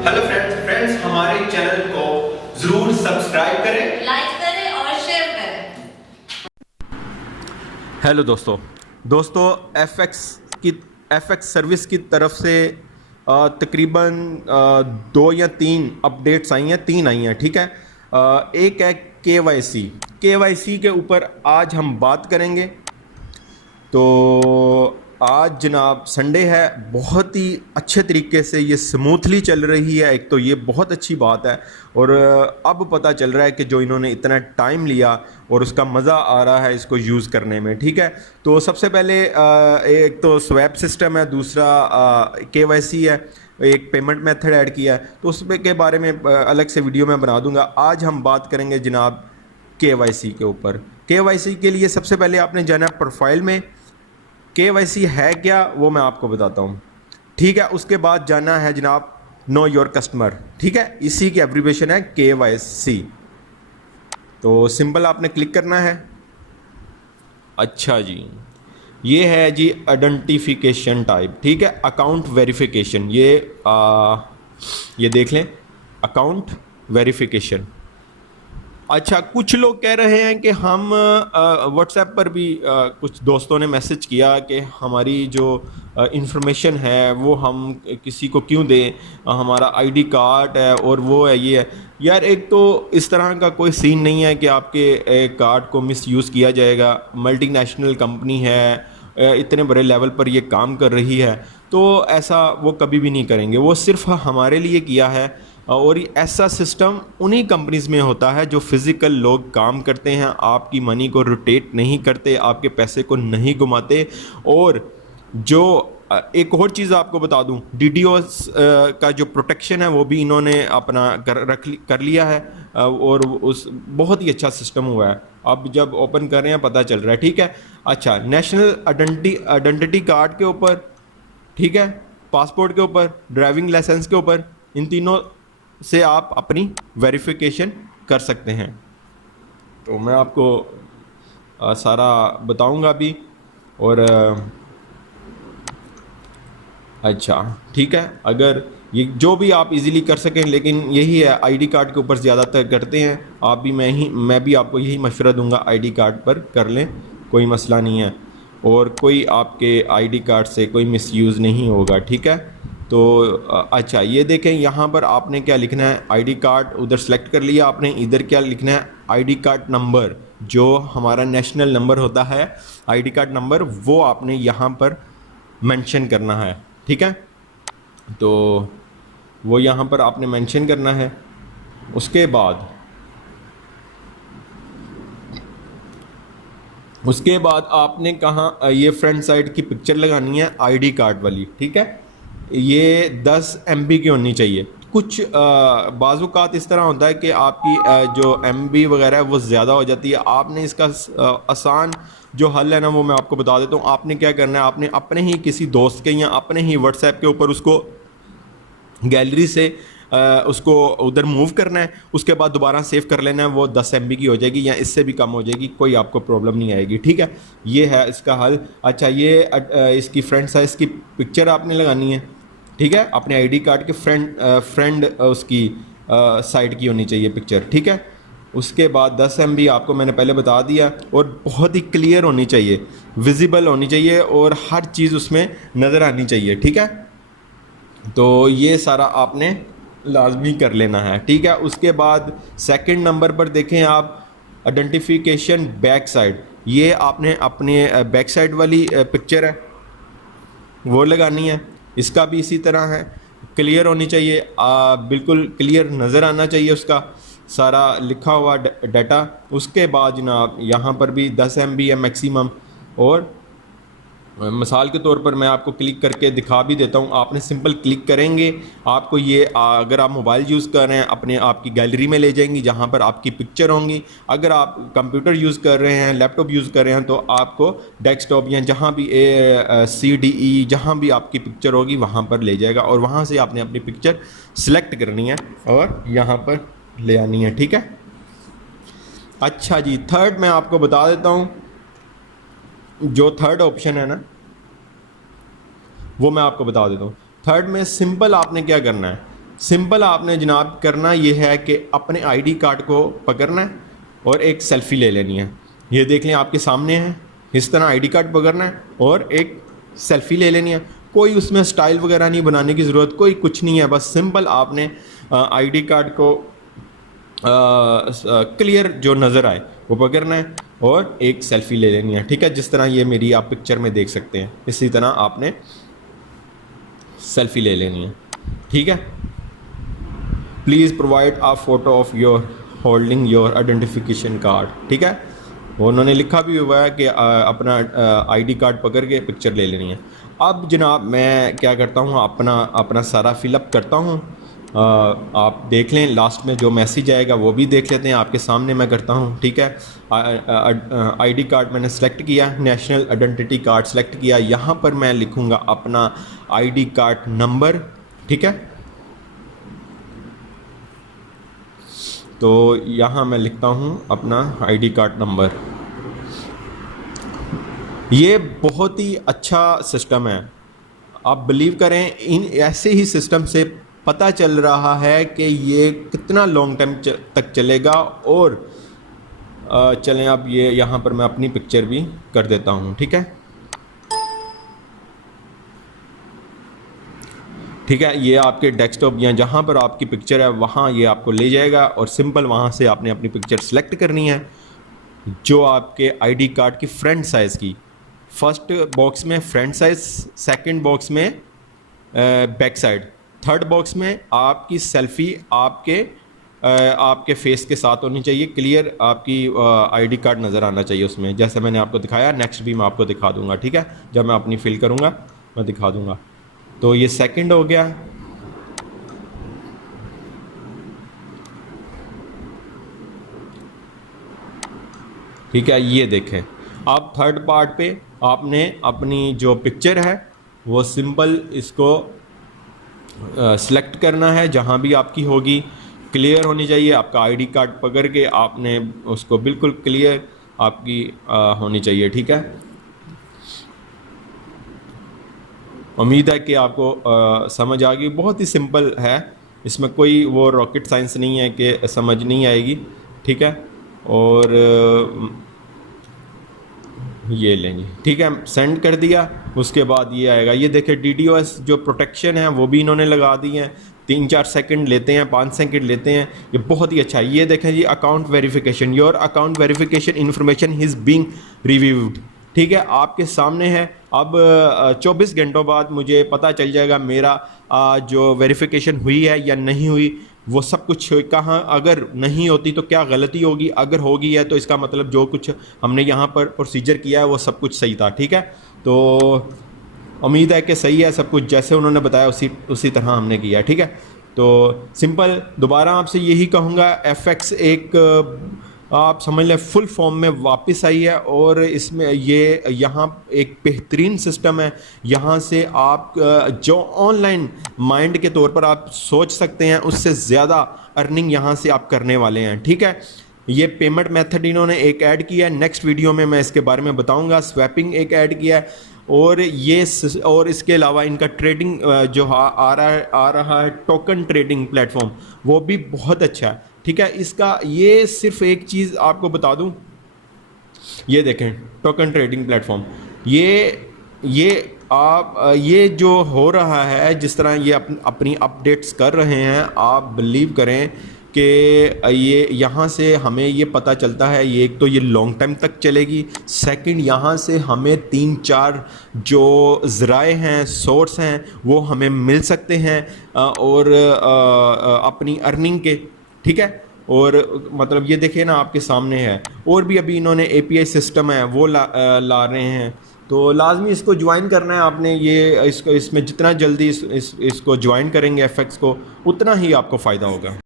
Hello friends हमारे channel को जरूर सब्सक्राइब करें, लाइक करें और शेयर करें। हेलो दोस्तों एफ एक्स सर्विस की तरफ से तकरीबन 2 या 3 अपडेट्स आई हैं, 3 आई हैं, ठीक है। एक है के वाई सी के ऊपर आज हम बात करेंगे। तो आज जनाब संडे है, बहुत ही अच्छे तरीके से ये स्मूथली चल रही है, एक तो ये बहुत अच्छी बात है। और अब पता चल रहा है कि जो इन्होंने इतना टाइम लिया और उसका मज़ा आ रहा है इसको यूज़ करने में, ठीक है। तो सबसे पहले एक तो स्वैप सिस्टम है, दूसरा केवाईसी है, एक पेमेंट मेथड ऐड किया है, तो उस के बारे में अलग से वीडियो मैं बना दूंगा। आज हम बात करेंगे जनाब केवाईसी के ऊपर। केवाईसी के लिए सबसे पहले आपने जाना है प्रोफाइल में। केवाईसी है क्या वो मैं आपको बताता हूँ, ठीक है। उसके बाद जाना है जनाब नो योर कस्टमर, ठीक है, इसी की एब्रीविएशन है केवाईसी। तो सिंपल आपने क्लिक करना है। अच्छा जी, ये है जी आइडेंटिफिकेशन टाइप, ठीक है, अकाउंट वेरिफिकेशन। ये देख लें, अकाउंट वेरिफिकेशन। अच्छा, कुछ लोग कह रहे हैं कि हम व्हाट्सएप पर भी कुछ दोस्तों ने मैसेज किया कि हमारी जो इंफॉर्मेशन है वो हम किसी को क्यों दें, हमारा आईडी कार्ड है और वो है, ये है। यार, एक तो इस तरह का कोई सीन नहीं है कि आपके कार्ड को मिसयूज़ किया जाएगा। मल्टीनेशनल कंपनी है, इतने बड़े लेवल पर ये काम कर रही है, तो ऐसा वो कभी भी नहीं करेंगे। वो सिर्फ हमारे लिए किया है। और ऐसा सिस्टम उन्हीं कंपनीज में होता है जो फिज़िकल लोग काम करते हैं, आपकी मनी को रोटेट नहीं करते, आपके पैसे को नहीं घुमाते। और जो एक और चीज़ आपको बता दूं, डीडीओस का जो प्रोटेक्शन है वो भी इन्होंने अपना कर लिया है। और उस बहुत ही अच्छा सिस्टम हुआ है। अब जब ओपन कर रहे हैं पता चल रहा है, ठीक है। अच्छा, नेशनल आइडेंटिटी कार्ड के ऊपर, ठीक है, पासपोर्ट के ऊपर, ड्राइविंग लाइसेंस के ऊपर, इन तीनों से आप अपनी वेरिफिकेशन कर सकते हैं। तो मैं आपको सारा बताऊंगा अभी। और अच्छा, ठीक है, अगर ये जो भी आप इजीली कर सकें, लेकिन यही है, आईडी कार्ड के ऊपर ज़्यादातर करते हैं आप भी, मैं भी आपको यही मशवरा दूंगा, आईडी कार्ड पर कर लें, कोई मसला नहीं है। और कोई आपके आईडी कार्ड से कोई मिसयूज़ नहीं होगा, ठीक है। तो अच्छा, ये देखें, यहाँ पर आपने क्या लिखना है, आईडी कार्ड उधर सेलेक्ट कर लिया आपने, इधर क्या लिखना है, आईडी कार्ड नंबर, जो हमारा नेशनल नंबर होता है, आईडी कार्ड नंबर, वो आपने यहाँ पर मेंशन करना है, ठीक है। तो वो यहाँ पर आपने मेंशन करना है। उसके बाद आपने कहाँ, ये फ्रंट साइड की पिक्चर लगानी है आईडी कार्ड वाली, ठीक है। ये 10 MB की होनी चाहिए। कुछ बाज़ात इस तरह होता है कि आपकी जो MB वगैरह है वो ज़्यादा हो जाती है। आपने इसका आसान जो हल है ना, वो मैं आपको बता देता हूँ। आपने क्या करना है, आपने अपने ही किसी दोस्त के या अपने ही व्हाट्सएप के ऊपर उसको गैलरी से उसको उधर मूव करना है। उसके बाद दोबारा सेव कर लेना है, वो 10 MB की हो जाएगी या इससे भी कम हो जाएगी, कोई आपको प्रॉब्लम नहीं आएगी, ठीक है। ये है इसका हल। अच्छा, ये इसकी फ्रंट साइज़ की पिक्चर आपने लगानी है, ठीक है। अपने आईडी कार्ड के फ्रंट उसकी साइड की होनी चाहिए पिक्चर, ठीक है। उसके बाद 10 MB आपको मैंने पहले बता दिया, और बहुत ही क्लियर होनी चाहिए, विजिबल होनी चाहिए, और हर चीज़ उसमें नज़र आनी चाहिए, ठीक है। तो ये सारा आपने लाजमी कर लेना है, ठीक है। उसके बाद सेकंड नंबर पर देखें आप, आइडेंटिफिकेशन बैक साइड, ये आपने अपने बैक साइड वाली पिक्चर है वो लगानी है। इसका भी इसी तरह है, क्लियर होनी चाहिए, बिल्कुल क्लियर नज़र आना चाहिए उसका सारा लिखा हुआ डाटा। उसके बाद जनाब यहाँ पर भी 10 MB है मैक्सिमम। और मिसाल के तौर पर मैं आपको क्लिक करके दिखा भी देता हूँ। आपने सिंपल क्लिक करेंगे, आपको ये अगर आप मोबाइल यूज़ कर रहे हैं अपने आपकी गैलरी में ले जाएंगी जहाँ पर आपकी पिक्चर होंगी। अगर आप कंप्यूटर यूज़ कर रहे हैं, लैपटॉप यूज़ कर रहे हैं, तो आपको डेस्कटॉप या जहाँ भी CDE जहाँ भी आपकी पिक्चर होगी वहाँ पर ले जाएगा, और वहाँ से आपने अपनी पिक्चर सिलेक्ट करनी है और यहाँ पर ले आनी है, ठीक है। अच्छा जी, थर्ड मैं आपको बता देता हूँ, जो थर्ड ऑप्शन है ना वो मैं आपको बता देता हूँ। थर्ड में सिंपल आपने क्या करना है, सिंपल आपने जनाब करना ये है कि अपने आईडी कार्ड को पकड़ना है और एक सेल्फ़ी ले लेनी है। ये देख लें आपके सामने है, इस तरह आईडी कार्ड पकड़ना है और एक सेल्फ़ी ले लेनी है। कोई उसमें स्टाइल वगैरह नहीं बनाने की ज़रूरत, कोई कुछ नहीं है, बस सिंपल आपने आईडी कार्ड को क्लियर जो नज़र आए वो पकड़ना है और एक सेल्फ़ी ले लेनी है। ठीक है, जिस तरह ये मेरी आप पिक्चर में देख सकते हैं, इसी तरह आपने सेल्फ़ी ले लेनी है। ठीक है, please provide a photo of your holding your identification card. ठीक है, उन्होंने लिखा भी हुआ है कि अपना आईडी कार्ड पकड़ के पिक्चर ले लेनी है। अब जनाब मैं क्या करता हूँ, अपना सारा फिलअप करता हूँ। आप देख लें, लास्ट में जो मैसेज आएगा वो भी देख लेते हैं, आपके सामने मैं करता हूँ। ठीक है, आईडी कार्ड मैंने सेलेक्ट किया, नेशनल आइडेंटिटी कार्ड सेलेक्ट किया। यहाँ पर मैं लिखूँगा अपना आईडी कार्ड नंबर। ठीक है, तो यहाँ मैं लिखता हूँ अपना आईडी कार्ड नंबर। ये बहुत ही अच्छा सिस्टम है, आप बिलीव करें, इन ऐसे ही सिस्टम से पता चल रहा है कि ये कितना लॉन्ग टाइम तक चलेगा। और चलें अब ये यहाँ पर मैं अपनी पिक्चर भी कर देता हूँ। ठीक है, ठीक है, ये आपके डेस्कटॉप या जहाँ पर आपकी पिक्चर है वहाँ ये आपको ले जाएगा और सिंपल वहाँ से आपने अपनी पिक्चर सेलेक्ट करनी है जो आपके आईडी कार्ड की फ्रंट साइज़ की। फर्स्ट बॉक्स में फ्रंट साइज़, सेकंड बॉक्स में बैक साइड, थर्ड बॉक्स में आपकी सेल्फ़ी आपके फेस के साथ होनी चाहिए, क्लियर आपकी आईडी कार्ड नज़र आना चाहिए उसमें, जैसे मैंने आपको दिखाया। नेक्स्ट भी मैं आपको दिखा दूंगा। ठीक है, जब मैं अपनी फिल करूँगा मैं दिखा दूंगा। तो ये सेकंड हो गया। ठीक है, ये देखें, अब थर्ड पार्ट पे आपने अपनी जो पिक्चर है वो सिंपल इसको सिलेक्ट करना है, जहाँ भी आपकी होगी क्लियर होनी चाहिए। आपका आईडी कार्ड पकड़ के आपने उसको बिल्कुल क्लियर आपकी होनी चाहिए। ठीक है, उम्मीद है कि आपको समझ आ गई। बहुत ही सिंपल है, इसमें कोई वो रॉकेट साइंस नहीं है कि समझ नहीं आएगी। ठीक है, और ये लेंगे। ठीक है, सेंड कर दिया, उसके बाद ये आएगा। ये देखिए DDoS जो प्रोटेक्शन है वो भी इन्होंने लगा दी है। 3-4 सेकंड लेते हैं, 5 सेकंड लेते हैं, ये बहुत ही अच्छा है। ये देखें जी, account verification, your account verification information is being reviewed. ठीक है, आपके सामने है। अब 24 घंटों बाद मुझे पता चल जाएगा मेरा जो वेरिफिकेशन हुई है या नहीं हुई, वो सब कुछ कहाँ, अगर नहीं होती तो क्या गलती होगी, अगर होगी है तो इसका मतलब जो कुछ हमने यहाँ पर प्रोसीजर किया है वो सब कुछ सही था। ठीक है, तो उम्मीद है कि सही है सब कुछ, जैसे उन्होंने बताया उसी तरह हमने किया। ठीक है, तो सिंपल दोबारा आपसे यही कहूँगा, FX एक आप समझ लें फुल फॉर्म में वापस आई है और इसमें ये यहाँ एक बेहतरीन सिस्टम है। यहाँ से आप जो ऑनलाइन माइंड के तौर पर आप सोच सकते हैं उससे ज़्यादा अर्निंग यहाँ से आप करने वाले हैं। ठीक है, ये पेमेंट मेथड इन्होंने एक ऐड किया है, नेक्स्ट वीडियो में मैं इसके बारे में बताऊँगा। स्वैपिंग एक ऐड किया है और इसके अलावा इनका ट्रेडिंग जो आ रहा है टोकन ट्रेडिंग प्लेटफॉर्म, वो भी बहुत अच्छा है। ठीक है, इसका ये सिर्फ एक चीज़ आपको बता दूं, ये देखें टोकन ट्रेडिंग प्लेटफॉर्म, ये जो हो रहा है, जिस तरह ये अपनी अपडेट्स कर रहे हैं, आप बिलीव करें कि ये यहाँ से हमें ये पता चलता है, ये एक तो ये लॉन्ग टाइम तक चलेगी, सेकंड यहाँ से हमें 3-4 जो ज़राए हैं, सोर्स हैं, वो हमें मिल सकते हैं और अपनी अर्निंग के। ठीक है, और मतलब ये देखिए ना आपके सामने है, और भी अभी इन्होंने API सिस्टम है वो ला रहे हैं, तो लाजमी इसको ज्वाइन करना है आपने। इसमें जितना जल्दी इसको ज्वाइन करेंगे FX को, उतना ही आपको फ़ायदा होगा।